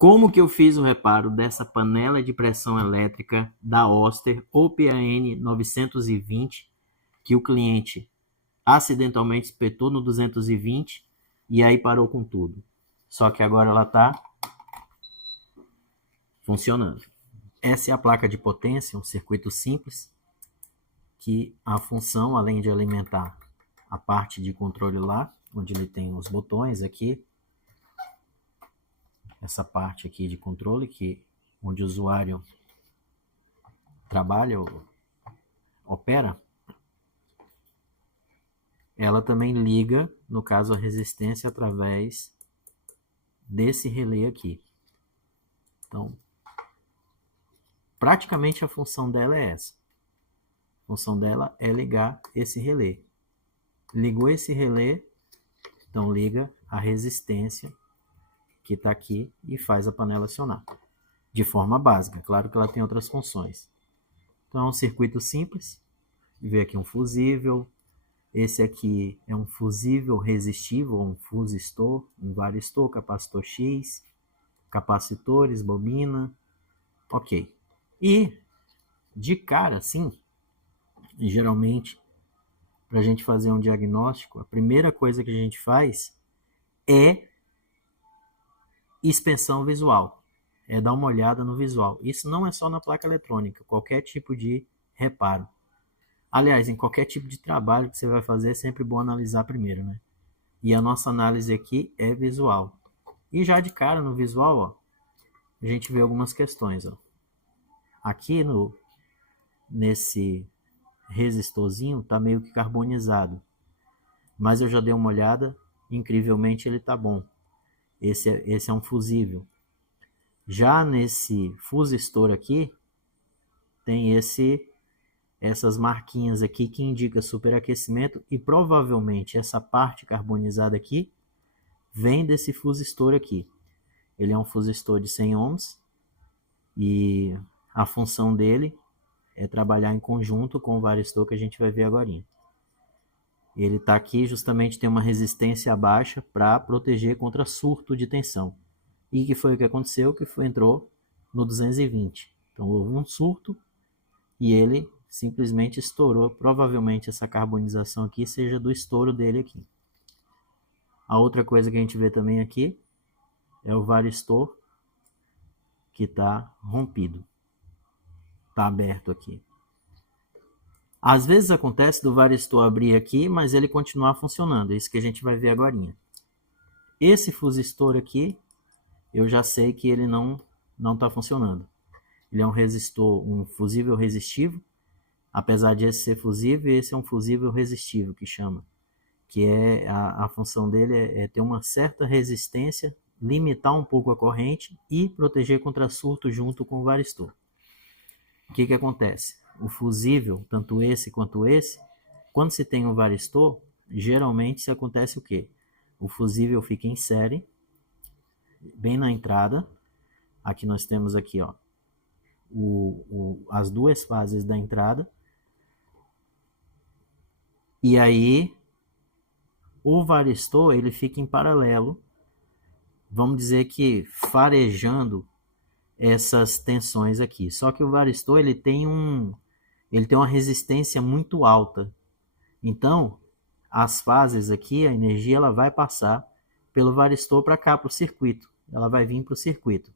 Como que eu fiz o reparo dessa panela de pressão elétrica da Oster OPAN 920, que o cliente acidentalmente espetou no 220 e aí parou com tudo. Só que agora ela está funcionando. Essa é a placa de potência, um circuito simples, que a função, além de alimentar a parte de controle lá, onde ele tem os botões aqui, essa parte aqui de controle, onde o usuário trabalha ou opera, ela também liga, no caso, a resistência através desse relé aqui. Então, praticamente a função dela é essa. A função dela é ligar esse relé. Ligou esse relé, então liga a resistência que está aqui e faz a panela acionar. De forma básica, claro que ela tem outras funções. Então é um circuito simples. Vê aqui um fusível. Esse aqui é um fusível resistivo, um fusistor, um varistor, capacitor X, capacitores, bobina. Ok. E, de cara, assim, geralmente, para a gente fazer um diagnóstico, a primeira coisa que a gente faz é inspeção visual. É dar uma olhada no visual. Isso não é só na placa eletrônica, qualquer tipo de reparo. Aliás, em qualquer tipo de trabalho que você vai fazer, é sempre bom analisar primeiro, né? E a nossa análise aqui é visual. E já de cara no visual, ó, a gente vê algumas questões. Ó. Aqui nesse resistorzinho está meio que carbonizado. Mas eu já dei uma olhada, incrivelmente ele está bom. Esse é um fusível. Já nesse fusistor aqui, tem essas marquinhas aqui que indicam superaquecimento e provavelmente essa parte carbonizada aqui vem desse fusistor aqui. Ele é um fusistor de 100 ohms e a função dele é trabalhar em conjunto com o varistor que a gente vai ver agora. Ele está aqui justamente tem uma resistência baixa para proteger contra surto de tensão. E que foi o que aconteceu? Entrou no 220. Então houve um surto e ele simplesmente estourou. Provavelmente essa carbonização aqui seja do estouro dele aqui. A outra coisa que a gente vê também aqui é o varistor que está rompido. Está aberto aqui. Às vezes acontece do varistor abrir aqui, mas ele continuar funcionando. É isso que a gente vai ver agora. Esse fusistor aqui, eu já sei que ele não está funcionando. Ele é um resistor, um fusível resistivo. Apesar de esse ser fusível, esse é um fusível resistivo que chama. Que é a função dele é ter uma certa resistência, limitar um pouco a corrente e proteger contra surto junto com o varistor. O que acontece? O fusível, tanto esse quanto esse, quando se tem um varistor, geralmente se acontece o quê? O fusível fica em série, bem na entrada. Aqui nós temos aqui, ó, as duas fases da entrada. E aí o varistor ele fica em paralelo, vamos dizer que farejando essas tensões aqui. Só que o varistor ele tem uma resistência muito alta. Então, as fases aqui, a energia ela vai passar pelo varistor para cá, para o circuito. Ela vai vir para o circuito.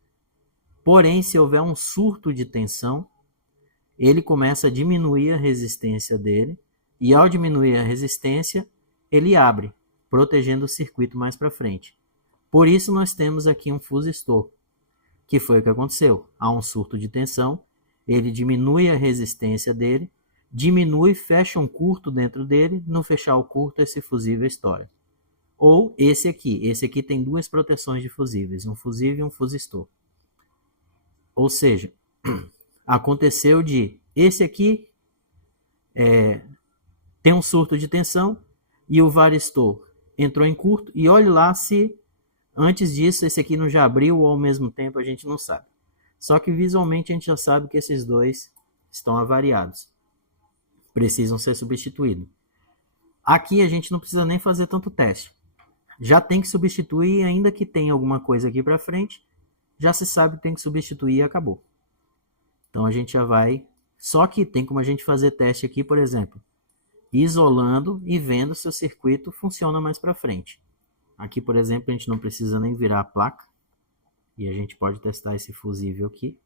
Porém, se houver um surto de tensão, ele começa a diminuir a resistência dele. E ao diminuir a resistência, ele abre, protegendo o circuito mais para frente. Por isso, nós temos aqui um fusistor, que foi o que aconteceu. Há um surto de tensão, ele diminui a resistência dele, diminui, fecha um curto dentro dele, no fechar o curto, esse fusível estoura. Ou esse aqui tem duas proteções de fusíveis, um fusível e um fusistor. Ou seja, aconteceu de esse aqui tem um surto de tensão e o varistor entrou em curto e olhe lá se antes disso esse aqui não já abriu ou ao mesmo tempo, a gente não sabe. Só que visualmente a gente já sabe que esses dois estão avariados. Precisam ser substituídos. Aqui a gente não precisa nem fazer tanto teste. Já tem que substituir, ainda que tenha alguma coisa aqui para frente, já se sabe que tem que substituir e acabou. Então a gente já vai... Só que tem como a gente fazer teste aqui, por exemplo, isolando e vendo se o circuito funciona mais para frente. Aqui, por exemplo, a gente não precisa nem virar a placa. E a gente pode testar esse fusível aqui,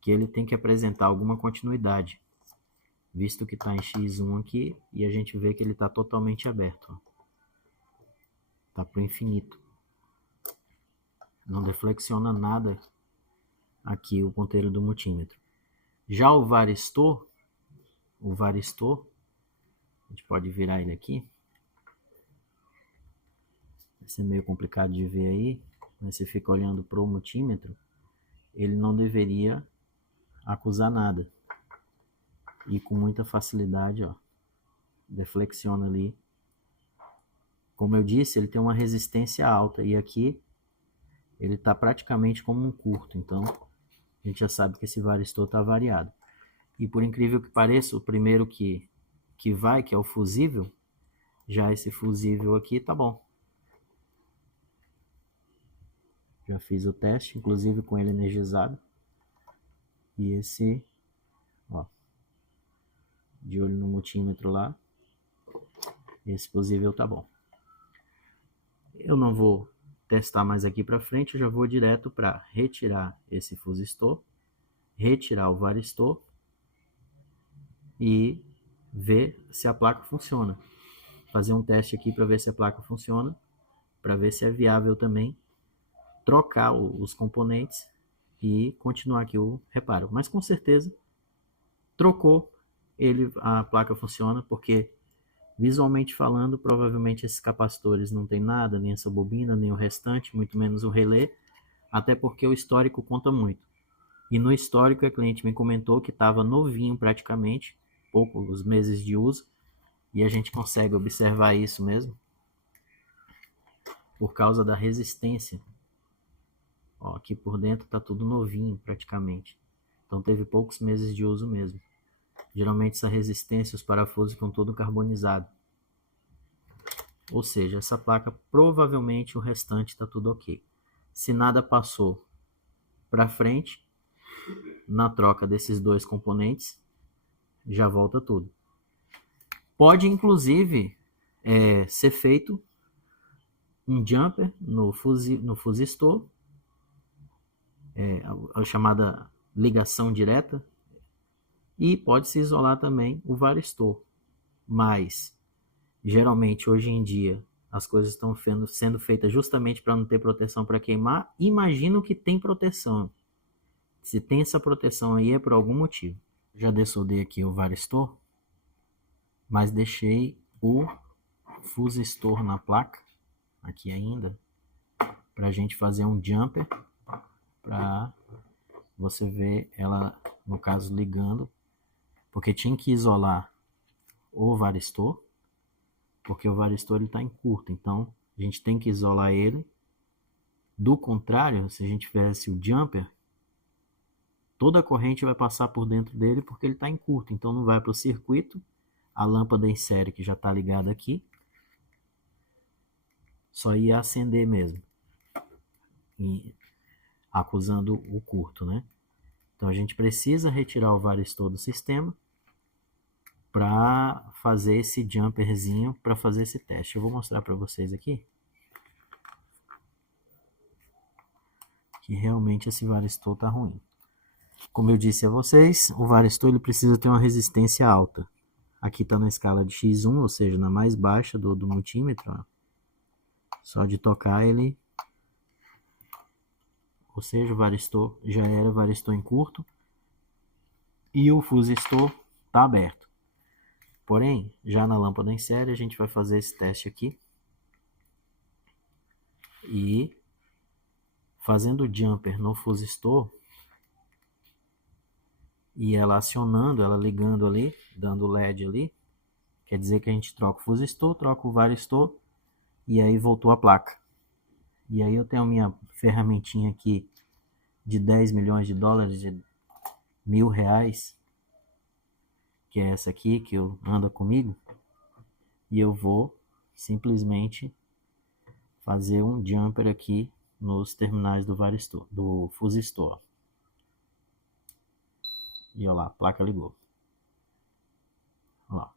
que ele tem que apresentar alguma continuidade, visto que está em X1 aqui, e a gente vê que ele está totalmente aberto. Está para o infinito. Não deflexiona nada aqui o ponteiro do multímetro. Já o varistor, a gente pode virar ele aqui. Vai ser meio complicado de ver aí, mas você fica olhando para o multímetro, ele não deveria acusar nada. E com muita facilidade, ó, deflexiona ali. Como eu disse, ele tem uma resistência alta, e aqui ele está praticamente como um curto, então a gente já sabe que esse varistor está variado. E por incrível que pareça, o primeiro que vai, que é o fusível, já esse fusível aqui tá bom. Já fiz o teste, inclusive com ele energizado. E esse, ó, de olho no multímetro lá, esse fusível tá bom. Eu não vou testar mais aqui para frente, eu já vou direto para retirar esse fusistor, retirar o varistor e ver se a placa funciona. Fazer um teste aqui para ver se a placa funciona, para ver se é viável também trocar os componentes e continuar aqui o reparo. Mas com certeza trocou, a placa funciona, porque visualmente falando, provavelmente esses capacitores não tem nada, nem essa bobina, nem o restante, muito menos o relé, até porque o histórico conta muito. E no histórico a cliente me comentou que estava novinho praticamente, poucos meses de uso, e a gente consegue observar isso mesmo, por causa da resistência. Ó, aqui por dentro está tudo novinho praticamente, então teve poucos meses de uso mesmo. Geralmente essa resistência, os parafusos ficam todo carbonizados. Ou seja, essa placa provavelmente o restante está tudo ok. Se nada passou para frente, na troca desses dois componentes, já volta tudo. Pode inclusive ser feito um jumper no fusistor, a chamada ligação direta, e pode se isolar também o varistor. Mas geralmente hoje em dia as coisas estão sendo feitas justamente para não ter proteção para queimar. Imagino que tem proteção. Se tem essa proteção aí é por algum motivo. Já dessoldei aqui o varistor, mas deixei o fusistor na placa aqui ainda, para a gente fazer um jumper, para você ver ela, no caso, ligando, porque tinha que isolar o varistor, porque o varistor está em curto, então a gente tem que isolar ele. Do contrário, se a gente tivesse o jumper, toda a corrente vai passar por dentro dele porque ele está em curto, então não vai para o circuito. A lâmpada em série que já está ligada aqui, só ia acender mesmo, acusando o curto, né? Então a gente precisa retirar o varistor do sistema para fazer esse jumperzinho, para fazer esse teste. Eu vou mostrar para vocês aqui que realmente esse varistor está ruim. Como eu disse a vocês, o varistor ele precisa ter uma resistência alta. Aqui está na escala de X1, ou seja, na mais baixa do multímetro. Ó. Só de tocar ele, ou seja, o varistor já era varistor em curto e o fusistor está aberto. Porém, já na lâmpada em série, a gente vai fazer esse teste aqui. E fazendo o jumper no fusistor e ela acionando, ela ligando ali, dando LED ali, quer dizer que a gente troca o fusistor, troca o varistor e aí voltou a placa. E aí eu tenho a minha ferramentinha aqui de 10 milhões de dólares, de R$1.000, que é essa aqui que anda comigo, e eu vou simplesmente fazer um jumper aqui nos terminais do varistor, do fusistor. E olha lá, a placa ligou. Olha lá.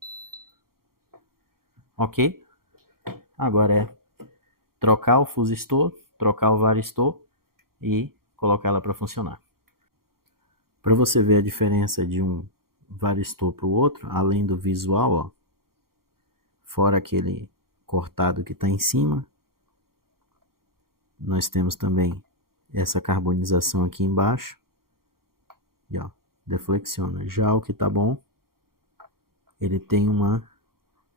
Ok? Agora é trocar o fusistor, trocar o varistor e colocar ela para funcionar. Para você ver a diferença de um varistor para o outro, além do visual, ó, fora aquele cortado que está em cima, nós temos também essa carbonização aqui embaixo. E ó, deflexiona. Já o que tá bom, ele tem uma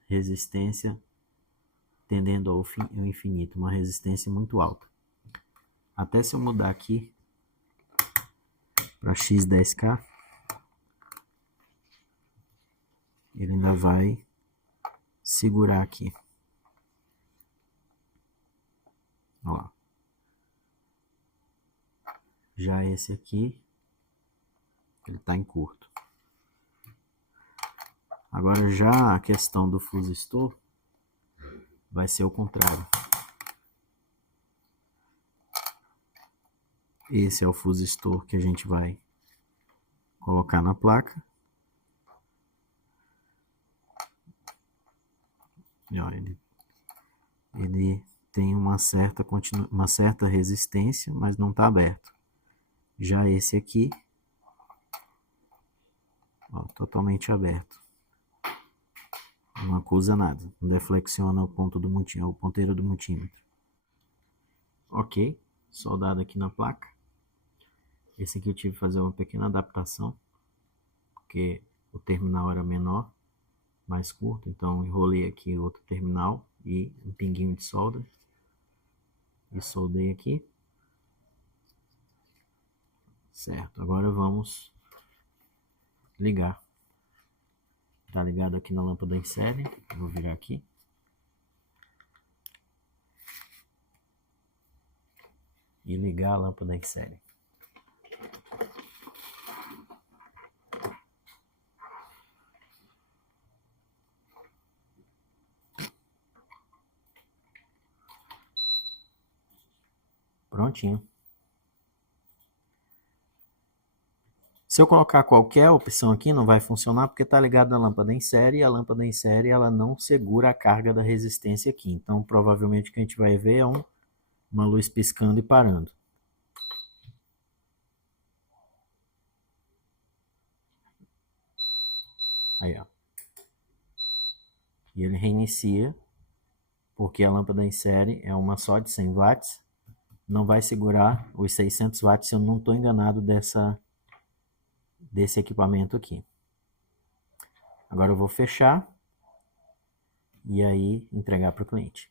resistência tendendo ao infinito, uma resistência muito alta. Até se eu mudar aqui para X10K, ele ainda vai segurar aqui. Olha lá. Já esse aqui, ele está em curto. Agora já a questão do fusistor vai ser o contrário. Esse é o fusistor que a gente vai colocar na placa. E ó, ele tem uma certa resistência, mas não está aberto. Já esse aqui, ó, totalmente aberto. Não acusa nada, não deflexiona o ponteiro do multímetro. Ok, soldado aqui na placa. Esse aqui eu tive que fazer uma pequena adaptação, porque o terminal era menor, mais curto, então enrolei aqui outro terminal e um pinguinho de solda e soldei aqui. Certo, agora vamos ligar. Tá ligado aqui na lâmpada em série, vou virar aqui. E ligar a lâmpada em série. Prontinho. Se eu colocar qualquer opção aqui, não vai funcionar porque está ligado na lâmpada em série e a lâmpada em série ela não segura a carga da resistência aqui. Então, provavelmente o que a gente vai ver é uma luz piscando e parando. Aí, ó. E ele reinicia, porque a lâmpada em série é uma só de 100 watts. Não vai segurar os 600 watts, se eu não estou enganado, desse equipamento aqui. Agora eu vou fechar e aí entregar para o cliente.